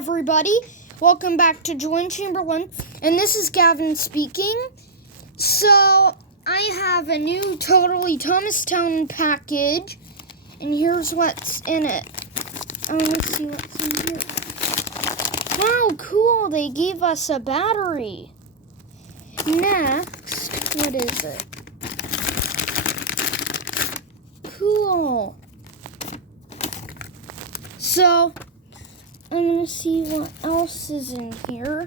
everybody. Welcome back to Join Chamberlain, and this is Gavin speaking. So, I have a new Totally Thomastown package, and here's what's in it. Let's see what's in here. Wow, cool, they gave us a battery. Next, what is it? Cool. So, I'm going to see what else is in here.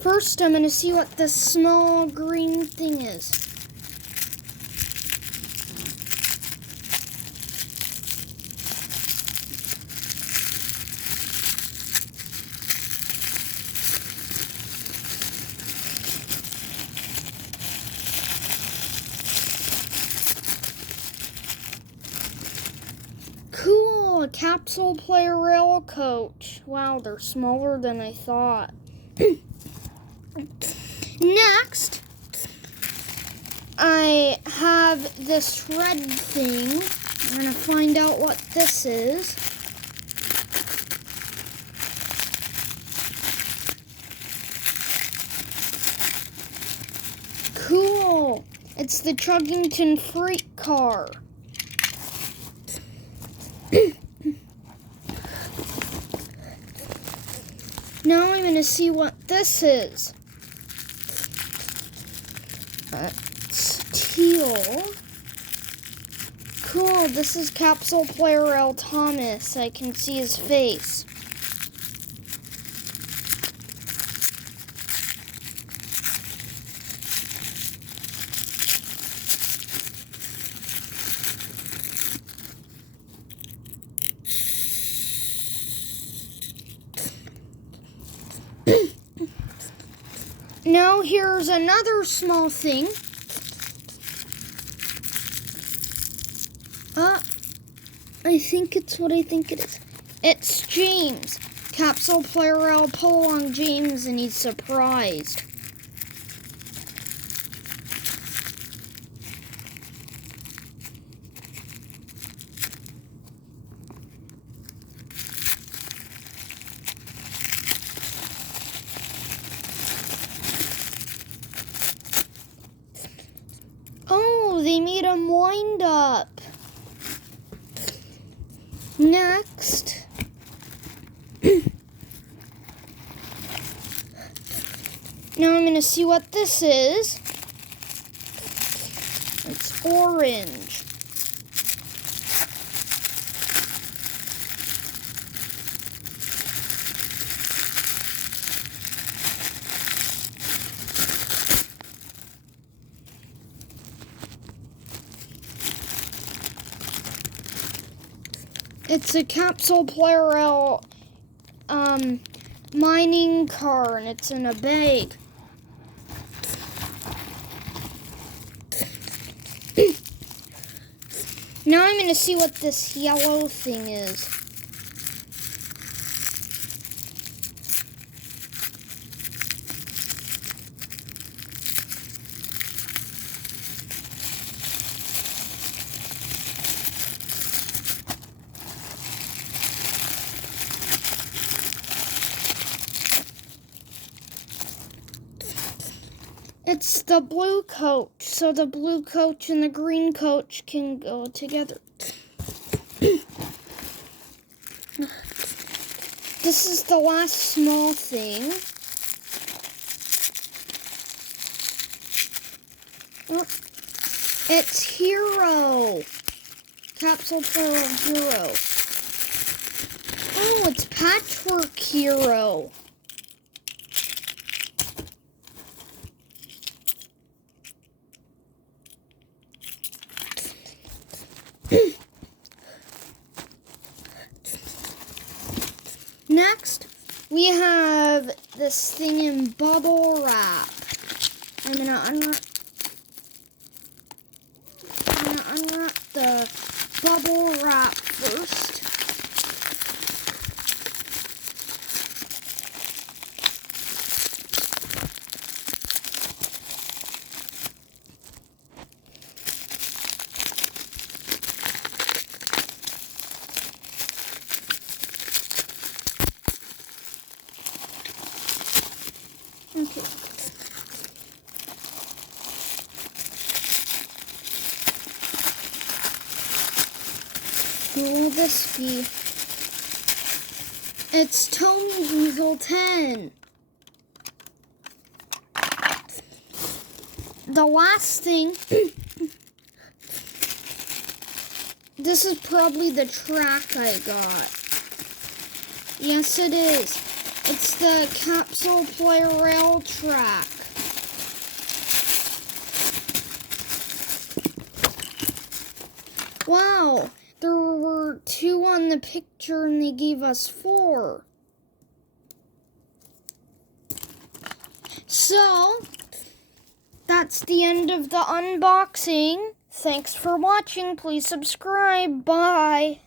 First, I'm going to see what this small green thing is. Cool, a capsule player rail coach. Wow, they're smaller than I thought. Next, I have this red thing. I'm going to find out what this is. Cool. It's the Chuggington Freight Car. Now I'm going to see what this is. It's teal. Cool, this is Capsule Player L. Thomas. I can see his face. Now here's another small thing. I think it's what I think it is. It's James. Capsule Player L pull along James, and he's surprised. Oh, they made him wind up. Next, now I'm going to see what this is. It's orange. It's a Capsule Player L mining car, and it's in a bag. Now I'm going to see what this yellow thing is. It's the blue coach, so the blue coach and the green coach can go together. This is the last small thing. Oh, it's Hero. Capsule Player Hero. Oh, it's Patchwork Hero. Next, we have this thing in bubble wrap. I'm gonna unwrap the bubble wrap first. Who will this be? It's Tony Diesel 10. The last thing, this is probably the track I got. Yes, it is. It's the Capsule Play Rail track. Wow, there were 2 on the picture and they gave us 4. So, that's the end of the unboxing. Thanks for watching. Please subscribe. Bye.